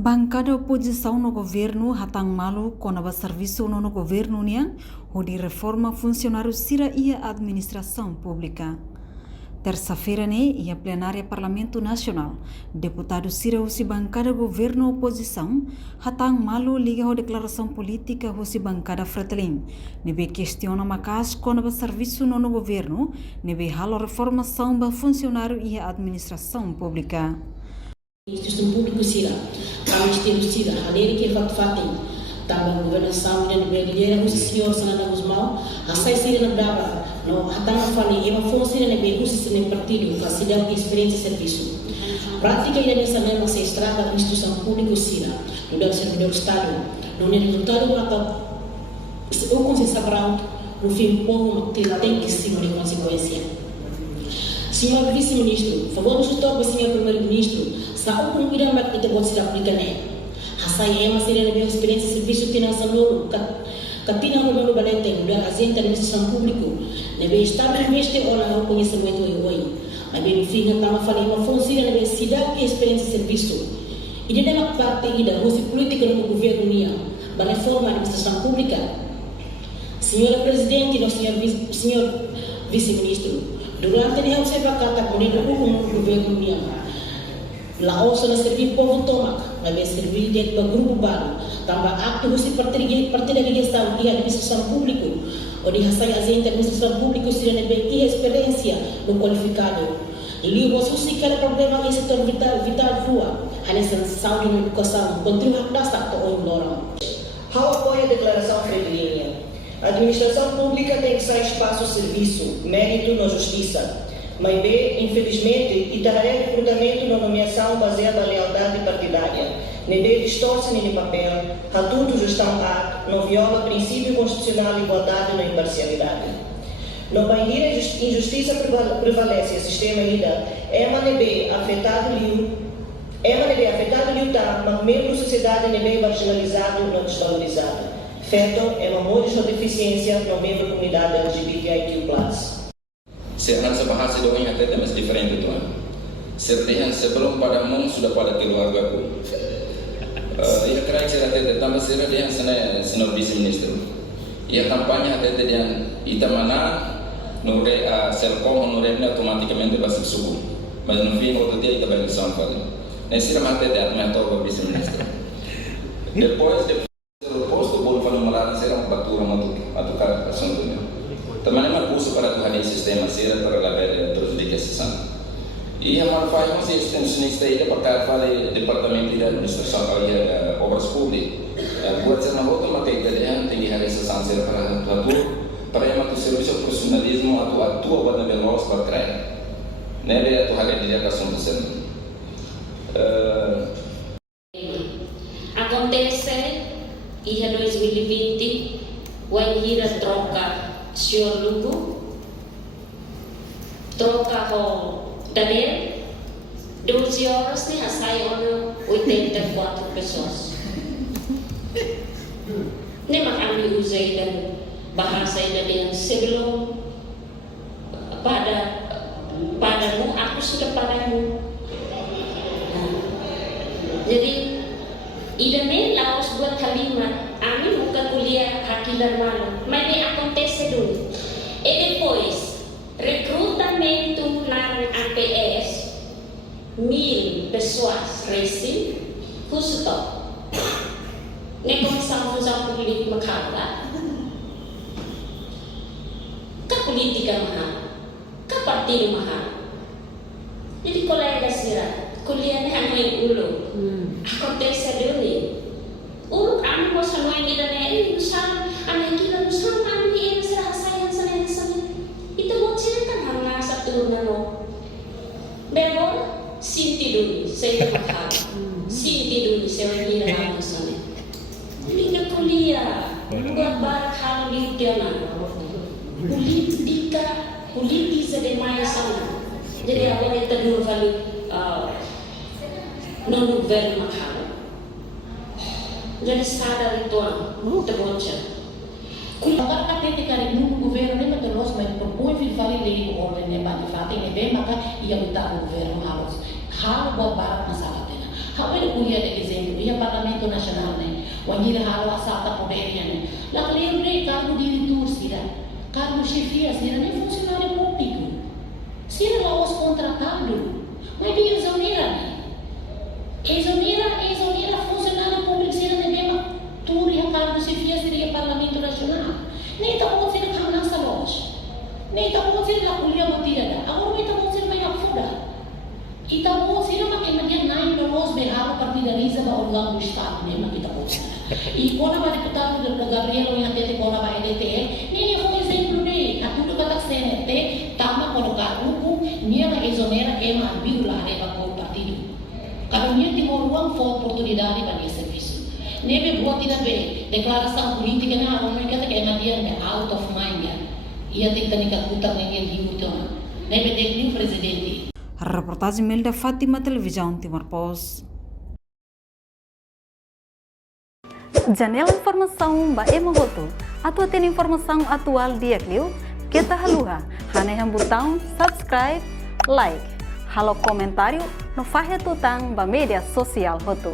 Bancada oposição no governo hatang malu konaba serviço no governo niang de reforma funcionário sira e a administração pública. Terça-feira ia plenária Parlamento Nacional. Deputado sira usi bancada governo oposição hatang malu liga a declaração política usi bancada Fretilin. Nebe questiona macas konaba serviço no governo, nebe halo reformação ba funcionário e a administração pública. Instituição pública sira, a Ministério sira, a lei que fatem, também governação de brasileira, os senhores sanana os mal, a sai sira na brava, no hatana fali, e uma fonte sira na bem, os sistema partido, a cidade de experiência e serviço. Prática e nessa mesma se estraga a instituição pública sira, no deve servidor do Estado, no resultado do ato, o consenso sabrão, no fim povo tem que se de consequência. Senhor Vice-Ministro, favor do setor Senhor Primeiro-Ministro, sa upung irang mat ita buat sila aplikane. Hasay ema sila na experiência serviço tinang sanolo katina mo no balete do agente de administração público nebe estado investe ora o conhecimento oi na bem fim tama fali uma função na cidade e experiência serviço e de uma parte da rosi política no governo nia ba reforma da administração pública. Senhora Presidente e senhor Vice-Ministro, durante a observação comunidade no governo nia la ouça na servir povo tomak, na vez servir dentro do grupo baru, também acto de partida de gestão e administração pública, onde hasai agente administração pública se na bem e experiência no qualificado. E o assunto cada problema em setor vital rua, a necessidade de educação, contribuir para esta ou lorão. How apoia a declaração Fretilin? A administração pública tem que ser espaço serviço, mérito na justiça. Mas bem, infelizmente, Itararé recrutamento na nomeação baseada na lealdade partidária. Nebe distorce no papel, ratudo gestão ato, não viola princípio constitucional de igualdade e imparcialidade. No país, injustiça prevalece o sistema ida, é afetado liutar, mas mesmo sociedade nebe marginalizado não desvalorizado. Feito é uma modus de deficiência no membro da comunidade LGBTIQ+. Sehat sebahasa doang yang ada masih diferent tuan. Sertihan sebelum pada mung sudah pada keluarga ku. Ia kira saya ada tambah sertihan senor Vice-Ministro. Ia tampaknya ada yang itamana nure selkom nure automaticamente basik suku. Mas no fim outro dia kita balik São Paulo. Nesse mate ada mentor Vice-Ministro. Depois do posto bol fazer uma será uma batura matu cara assunto. Teman-teman uso para Tuhan di sistema sira para label terus dikasihkan. Ia manfaat masih extensionista itu perkara fale departamento de administração para obras públicas. Buat sana hoto makai keadaan tinggi hari sesang sira para yang matu serviço profissionalismo atua buat nabil lawas berkrai. Nele atu hal dia kasum sen. Acontece ia 2020 wangira troca Senhor Lugo, troca com Daniel, 12 horas ni hasay 84 pessoas. Ni makami usay dan bahasa dan sebelum padamu aku sudah padamu. Jadi idane laos buat kalimat amin buka kuliah hakilan malu mas acontece dulu e depois recrutamento na APS 1000 pessoas recém custo ne comissão pública macabra ka politika mahal ka partido mahal jadi kolega sira kuliah ni ano yung ulo acontece dulu urut kami mo sa mga kita na usang ang kita usang kami ni sa sayang sa ito mo sila kan hanga sa turna no pero sinti dulu sa ito mahal sinti dulu sa mga kita na sa hindi na kuliah buat barak hal di na politika de maya sana jadi apa yang terjadi kali non governo mahal. Jadi sadar itu terbaca. Kalau kita cari dulu governo ni terus main propõe vale lei o ordem de bate fate ne bem maka ia lutar o governo halos. Halo buat barat masalah tena. Kami kuliah de exemplo, ia Parlamento Nacional né, wangira halo asata poderia né. Lá claro de cargo diretor sira, cargo chefia sira nem funcionário público. Sira lá os contratado, mas de exonera funcionário público sira nem bem tudo ia cargo chefia sira Parlamento Nacional. Nem tá bom sira kamna sa loja. Nem tá bom sira la kuliah matira. Agora nem tá bom sira mai afuda. Itamu sila makin naik lolos berapa partidariza ba organ do Estado mesmo kita pode. E quando vai deputado do Gabriel yang tete quando vai DTE, nem foi exemplo de a tudo que tá CNT, tama colocar hukum, nia na exonera ema ambirula leva por partido. Kalau nia timor ruang for oportunidade para esse serviço. Nebe buat tidak be deklarasi politik na orang kata que ema dia out of mind ya. Ia tem que ter putar ninguém hidup tu. Nebe dekni presidente. Reportagem Melda Fátima, Televisão Timor Post. Janela informação ba emogoto. Atua tem informação atual dia clio. Kita haluha. Haneham botão subscribe, like. Halo comentário no fahe tutang ba media sosial hotu.